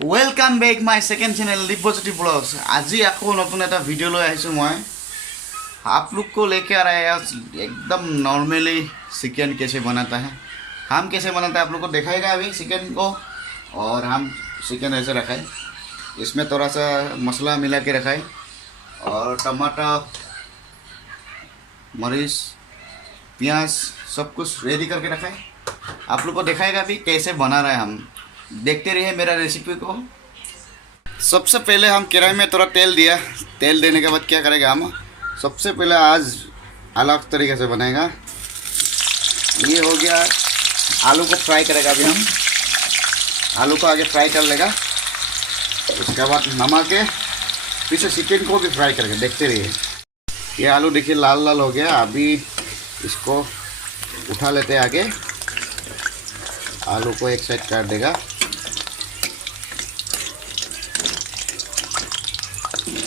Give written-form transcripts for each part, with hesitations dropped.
Welcome back my second channel Divyajyoti blogs. आज आको नतुन एटा video लो आइसु मैं आप लोग को लेके आ रहा है एकदम नॉर्मली चिकन कैसे बनाता है, हम कैसे बनाते हैं आप लोग को दिखाएगा अभी चिकन को। और हम चिकन ऐसे रखा है, इसमें थोड़ा सा मसाला मिला के रखा है और टमाटर मरीच प्याज सब कुछ रेडी करके रखा है। आप लोग को दिखाएगा अभी कैसे बना रहा है, हम देखते रहिए मेरा रेसिपी को। सबसे पहले हम कढ़ाई में थोड़ा तेल दिया, तेल देने के बाद क्या करेगा हम सबसे पहले आज अलग तरीके से बनाएगा। ये हो गया, आलू को फ्राई करेगा। अभी हम आलू को आगे फ्राई कर लेगा, उसके बाद नमक के पीछे चिकन को भी फ्राई करके देखते रहिए। ये आलू देखिए लाल लाल हो गया, अभी इसको उठा लेते हैं आगे। आलू को एक साइड कर देगा,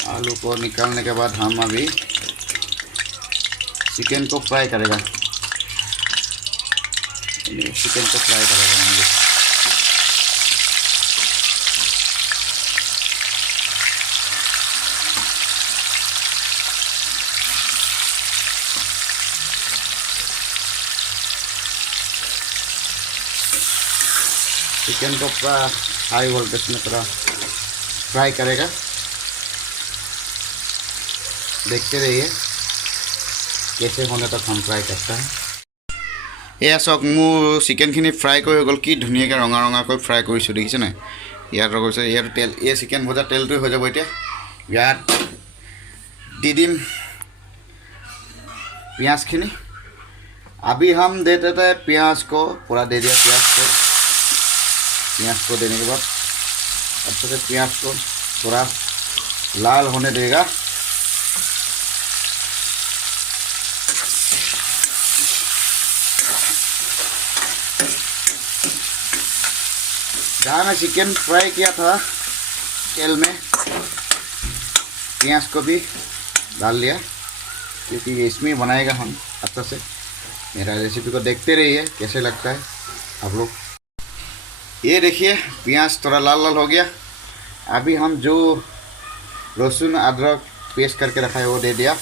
आलू को निकालने के बाद हम अभी चिकन को फ्राई करेगा। चिकन को फ्राई करेगा हम लोग। चिकन को पूरा हाई वोल्टेज में पूरा फ्राई करेगा, देखते रहिए कैसे होने तक हम फ्राई करता है। ये चक मोर चिकेनखिनि फ्राई हो गल, कि धुनियाके रঙা रঙাকৈ फ्राई কৰিছোঁ দেখিছে নাই। ইয়াত ৰৈছে ইয়াৰ তেল, এই চিকেন ভজা তেলটো হৈ যাব। এতিয়া ইয়াত দি দিম प्याजखिनि। अभी हम दे देते हैं प्याज को, पूरा दे दिया प्याज को देने के बाद अच्छे से प्याज को थोड़ा लाल होने देगा। जहाँ मैं चिकन फ्राई किया था तेल में, प्याज को भी डाल लिया, क्योंकि इसमें बनाएगा हम अच्छा से। मेरा रेसिपी को देखते रहिए कैसे लगता है आप लोग। ये देखिए प्याज थोड़ा लाल लाल हो गया। अभी हम जो लहसुन अदरक पेस्ट करके रखा है वो दे दिया,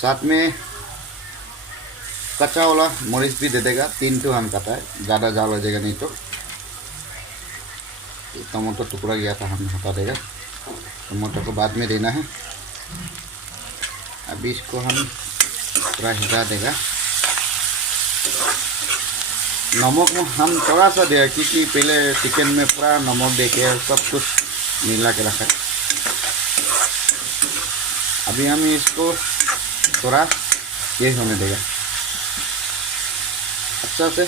साथ में कच्चा वाला मरीच भी दे देगा। 3 तो हम काटा है, ज़्यादा जाल हो जाएगा नहीं तो। टमाटर टुकड़ा गया था, हम हटा देगा। टमाटर को बाद में देना है। अभी इसको हम पूरा हिला देगा। नमक हम थोड़ा सा देगा, क्योंकि पहले चिकन में पूरा नमक दे के सब कुछ मिला के रखा है। अभी हम इसको थोड़ा तेज होने देगा, अच्छा से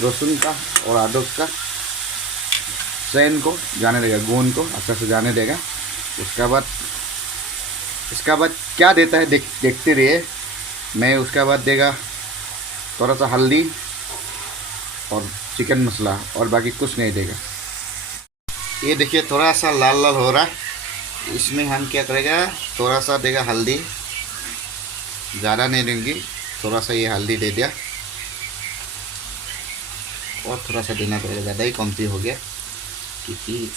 लहसुन का और अदरक का चैन को जाने देगा, गोंद को अच्छा से जाने देगा। इसका बाद क्या देता है देखते रहिए। मैं उसके बाद देगा थोड़ा सा हल्दी और चिकन मसाला, और बाकी कुछ नहीं देगा। ये देखिए थोड़ा सा लाल लाल हो रहा है। इसमें हम क्या करेगा, थोड़ा सा देगा हल्दी, ज़्यादा नहीं देंगे, थोड़ा सा ये हल्दी दे दिया और थोड़ा सा देना पड़ेगा, ज़्यादा ही कमती हो गया, क्योंकि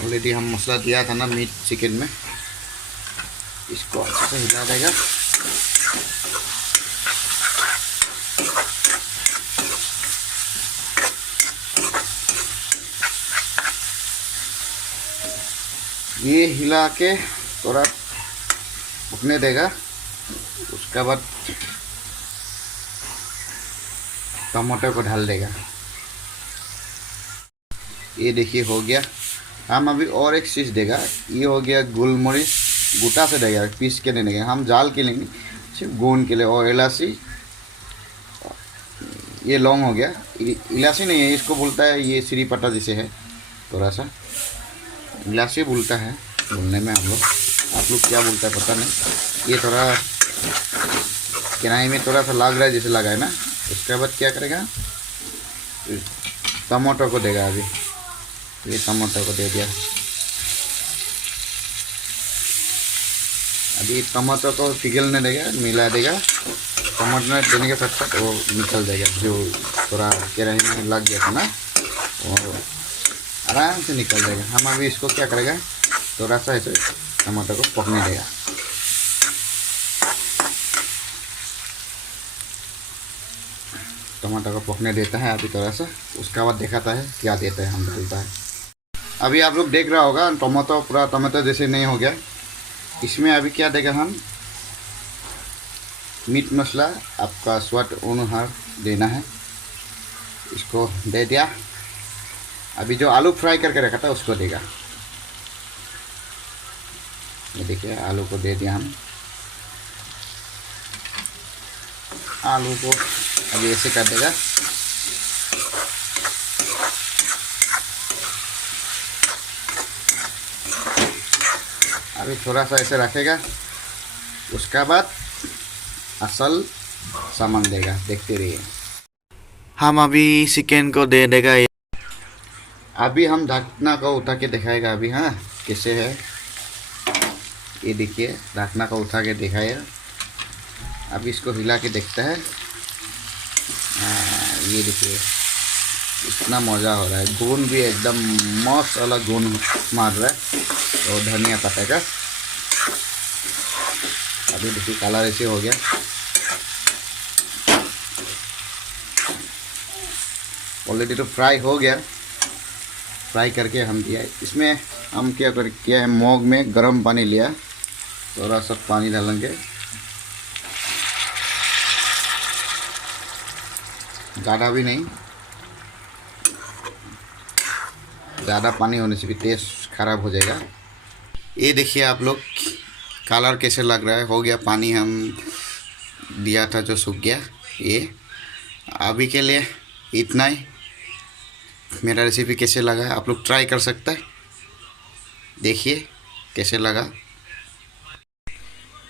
ऑलरेडी हम मसाला दिया था ना मीट चिकन में। इसको अच्छे से हिला देगा। ये हिला के थोड़ा उठने देगा। उसके बाद टमाटर को डाल देगा। ये देखिए हो गया। हम अभी और एक चीज़ देगा, ये हो गया गोलमरीच, गोटा से देगा, पीस के नहीं देगा, हम जाल के लेंगे सिर्फ गोंद के लिए। और इलायची, ये लौंग हो गया। इलायची नहीं है, इसको बोलता है ये श्री पत्ता जैसे है, थोड़ा सा इलायची बोलता है बोलने में हम लोग, आप लोग क्या बोलता है पता नहीं। ये थोड़ा कढ़ाई में थोड़ा सा लग रहा है जैसे लगा है ना। उसके बाद क्या करेगा, टमाटर को देगा। अभी ये टमाटर को दे दिया। अभी टमाटर को पिघलने देगा, मिला देगा। टमाटर देने के साथ साथ वो निकल जाएगा, जो थोड़ा कढ़ाई में लग गया था ना वो आराम से निकल जाएगा। हम अभी इसको क्या करेगा, थोड़ा सा ऐसे टमाटर को पकने देगा। टमाटर को पकने देता है अभी थोड़ा सा, उसका बाद दिखाता है क्या देता है हम डालता है। अभी आप लोग देख रहा होगा टमाटो पूरा टमाटो जैसे नहीं हो गया। इसमें अभी क्या देगा हम, मीट मसाला आपका स्वाद अनुसार देना है, इसको दे दिया। अभी जो आलू फ्राई करके रखा था उसको देगा। ये देखिए आलू को दे दिया हम। आलू को अभी ऐसे कर देगा। अभी थोड़ा सा ऐसे रखेगा, उसका बाद असल सामान देगा, देखते रहिए। हम अभी चिकन को दे देगा। अभी हम ढकना को उठा के दिखाएगा अभी, हाँ कैसे है ये देखिए, ढकना को उठा के दिखाएगा। अभी इसको हिला के देखता है। ये देखिए इतना मज़ा हो रहा है, गुन भी एकदम मस्त वाला गुन मार रहा है और धनिया पत्ता का। अभी देखिए कलर ऐसे हो गया। ऑलरेडी तो फ्राई हो गया, फ्राई करके हम दिया। इसमें हम किया है, मग में गर्म पानी लिया, थोड़ा सा पानी डालेंगे, ज़्यादा भी नहीं, ज़्यादा पानी होने से भी टेस्ट खराब हो जाएगा। ये देखिए आप लोग कलर कैसे लग रहा है, हो गया। पानी हम दिया था जो सूख गया। ये अभी के लिए इतना ही। मेरा रेसिपी कैसे लगा आप लोग ट्राई कर सकते हैं, देखिए कैसे लगा।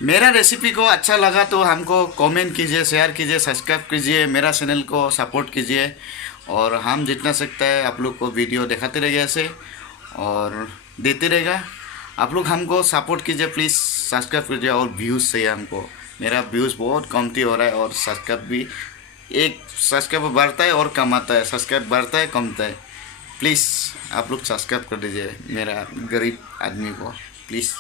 मेरा रेसिपी को अच्छा लगा तो हमको कमेंट कीजिए, शेयर कीजिए, सब्सक्राइब कीजिए, मेरा चैनल को सपोर्ट कीजिए। और हम जितना सकता है आप लोग को वीडियो दिखाते रहेंगे ऐसे और देते रहेगा। आप लोग हमको सपोर्ट कीजिए, प्लीज़ सब्सक्राइब कीजिए। और व्यूज़ चाहिए हमको, मेरा व्यूज़ बहुत कमती हो रहा है और सब्सक्राइब भी, एक सब्सक्राइब बढ़ता है और कम आता है, सब्सक्राइब बढ़ता है कमता है। प्लीज़ आप लोग सब्सक्राइब कर दीजिए मेरा गरीब आदमी को, प्लीज़।